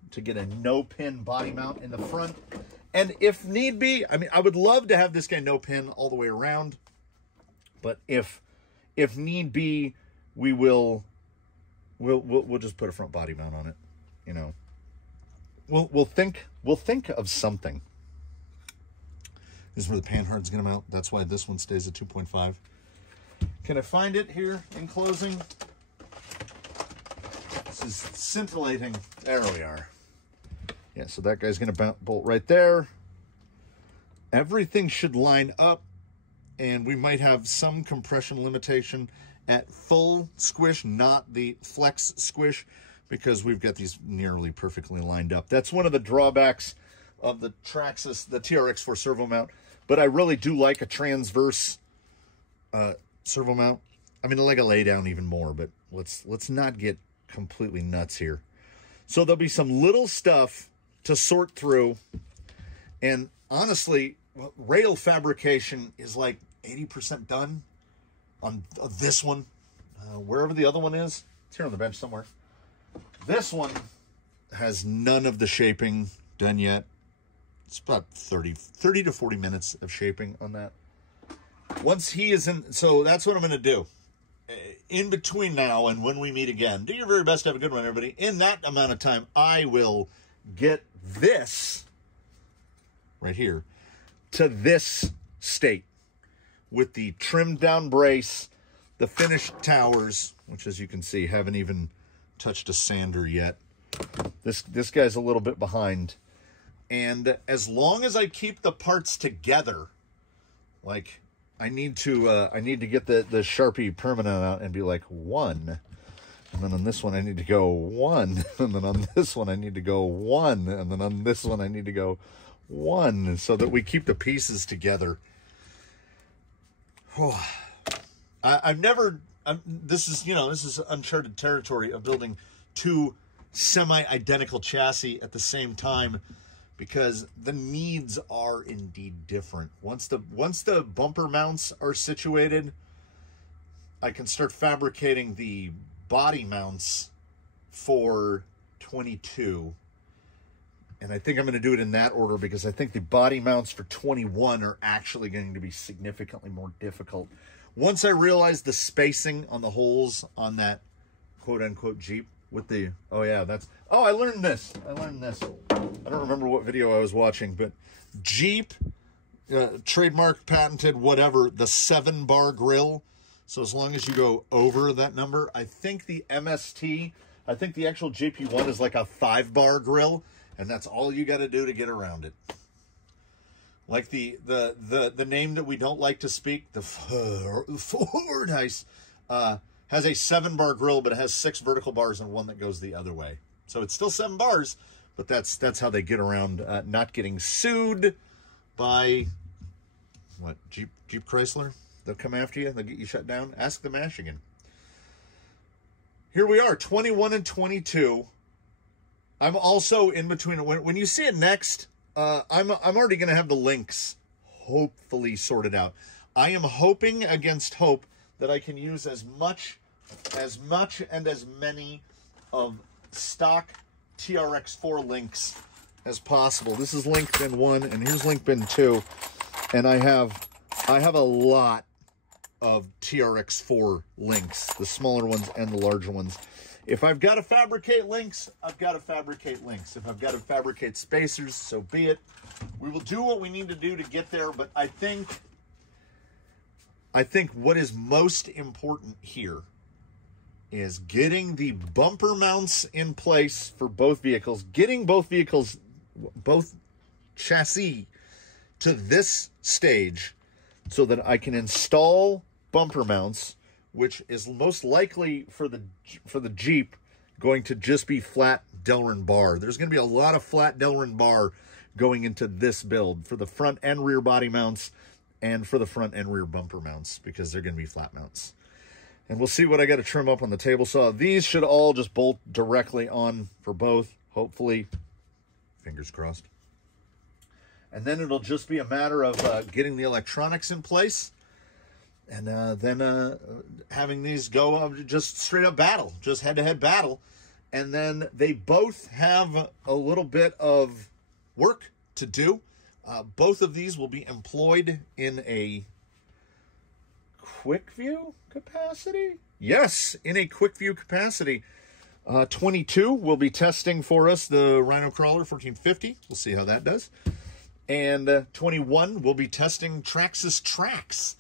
no pin body mount in the front. And if need be, I mean, I would love to have this guy no pin all the way around, but if need be, we'll just put a front body mount on it. You know, we'll think of something. This is where the panhard's going to mount. That's why this one stays at 2.5. Can I find it here in closing? This is scintillating. There we are. Yeah, so that guy's going to bolt right there. Everything should line up, and we might have some compression limitation at full squish, not the flex squish, because we've got these nearly perfectly lined up. That's one of the drawbacks of the Traxxas, the TRX4 servo mount, but I really do like a transverse servo mount. I mean, I like a lay down even more, but let's not get completely nuts here. So there'll be some little stuff to sort through, and honestly, rail fabrication is like 80% done on this one. Wherever the other one is, it's here on the bench somewhere. This one has none of the shaping done yet. It's about 30 to 40 minutes of shaping on that. Once he is in, so that's what I'm going to do. In between now and when we meet again, do your very best to have a good one, everybody. In that amount of time, I will get this right here to this state with the trimmed down brace, the finished towers, which as you can see, haven't even touched a sander yet. This guy's a little bit behind. And as long as I keep the parts together, like I need to get the Sharpie permanent out and be like 1. And then on this one, I need to go 1. And then on this one, I need to go 1. And then on this one, I need to go 1, so that we keep the pieces together. Oh, this is uncharted territory of building 2 semi-identical chassis at the same time, because the needs are indeed different. Once the bumper mounts are situated, I can start fabricating the body mounts for 22, And I think I'm going to do it in that order because I think the body mounts for 21 are actually going to be significantly more difficult. Once I realized the spacing on the holes on that quote-unquote Jeep with the, oh yeah, that's, oh, I learned this. I don't remember what video I was watching, but Jeep, trademark, patented, whatever, the 7-bar grill. So as long as you go over that number, I think the MST, I think the actual JP1 is like a 5-bar grill. And that's all you got to do to get around it. Like the name that we don't like to speak, the Fordyce, has a 7-bar grill, but it has 6 vertical bars and 1 that goes the other way. So it's still 7 bars, but that's how they get around not getting sued by what, Jeep Chrysler? They'll come after you. They'll get you shut down. Ask the Michigan. Here we are, 21 and 22. I'm also in between. When you see it next, I'm already going to have the links hopefully sorted out. I am hoping against hope that I can use as much and as many of stock TRX4 links as possible. This is link bin 1 and here's link bin 2, and I have a lot of TRX4 links, the smaller ones and the larger ones. If I've got to fabricate links, I've got to fabricate links. If I've got to fabricate spacers, so be it. We will do what we need to do to get there, but I think what is most important here is getting the bumper mounts in place for both vehicles, getting both vehicles, both chassis to this stage so that I can install bumper mounts, which is most likely for the Jeep going to just be flat Delrin bar. There's going to be a lot of flat Delrin bar going into this build for the front and rear body mounts and for the front and rear bumper mounts because they're going to be flat mounts. And we'll see what I got to trim up on the table saw. These should all just bolt directly on for both, hopefully. Fingers crossed. And then it'll just be a matter of getting the electronics in place. And then having these go just straight up battle, just head-to-head battle. And then they both have a little bit of work to do. Both of these will be employed in a quick view capacity. Yes, in a quick view capacity. 22 will be testing for us the Rhino Crawler 1450. We'll see how that does. And 21 will be testing Traxxas Trax,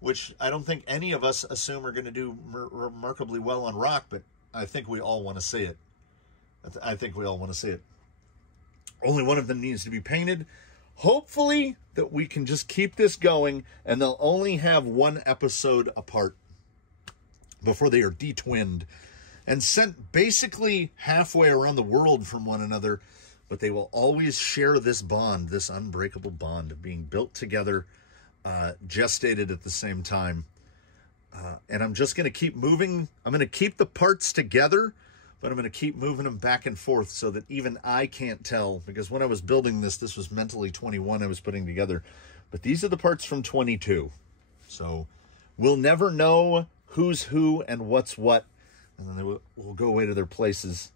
which I don't think any of us assume are going to do remarkably well on rock, but I think we all want to see it. I think we all want to see it. Only one of them needs to be painted. Hopefully that we can just keep this going, and they'll only have 1 episode apart before they are de-twinned and sent basically halfway around the world from one another, but they will always share this bond, this unbreakable bond of being built together, gestated at the same time. And I'm just going to keep moving. I'm going to keep the parts together, but I'm going to keep moving them back and forth so that even I can't tell, because when I was building this was mentally 21 I was putting together. But these are the parts from 22. So we'll never know who's who and what's what. And then they will go away to their places.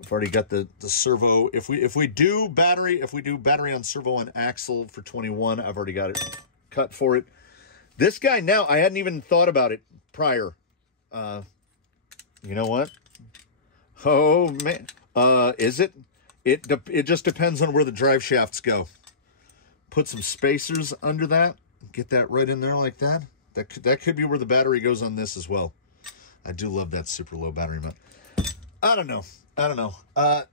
I've already got the servo. If we do battery on servo on axle for 21, I've already got it cut for it. This guy now, I hadn't even thought about it prior. You know what? Oh man, is it? It just depends on where the drive shafts go. Put some spacers under that. Get that right in there like that. That could be where the battery goes on this as well. I do love that super low battery mount. I don't know.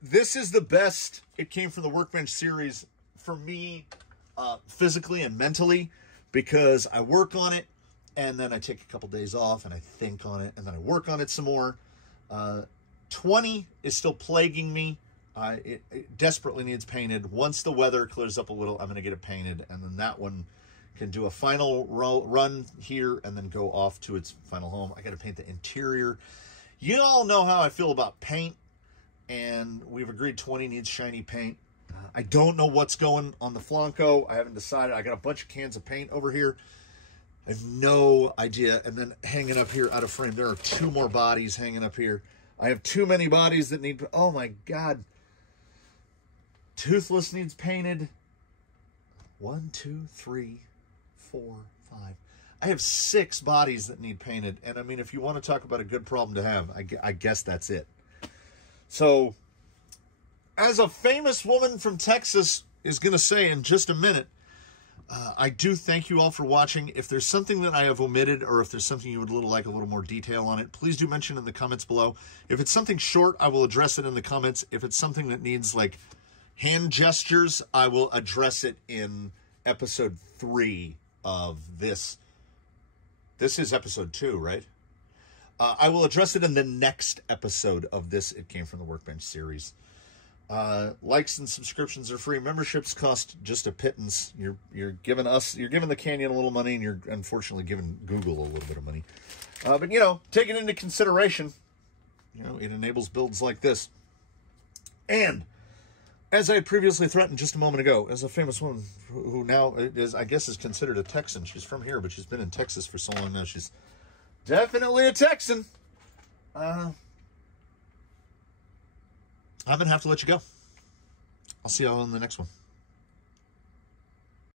This is the best. It came from the Workbench series for me, physically and mentally, because I work on it and then I take a couple days off and I think on it and then I work on it some more. 20 is still plaguing me. It desperately needs painted. Once the weather clears up a little, I'm going to get it painted, and then that one can do a final run here and then go off to its final home. I got to paint the interior. You all know how I feel about paint, and we've agreed 20 needs shiny paint. I don't know what's going on the Flanco. I haven't decided. I got a bunch of cans of paint over here. I have no idea. And then hanging up here out of frame, there are 2 more bodies hanging up here. I have too many bodies that need, oh my God. Toothless needs painted. 1, 2, 3, 4, 5. I have 6 bodies that need painted. And I mean, if you want to talk about a good problem to have, I guess that's it. So, as a famous woman from Texas is going to say in just a minute, I do thank you all for watching. If there's something that I have omitted, or if there's something you would like a little more detail on it, please do mention it in the comments below. If it's something short, I will address it in the comments. If it's something that needs like hand gestures, I will address it in episode 3 of this. This is episode 2, right? I will address it in the next episode of this It Came From the Workbench series. Likes and subscriptions are free. Memberships cost just a pittance. You're giving the Canyon a little money, and you're unfortunately giving Google a little bit of money. But you know, take it into consideration. You know, it enables builds like this. And as I previously threatened just a moment ago, as a famous woman who now is, I guess, is considered a Texan. She's from here, but she's been in Texas for so long now. She's definitely a Texan. I'm going to have to let you go. I'll see y'all in the next one.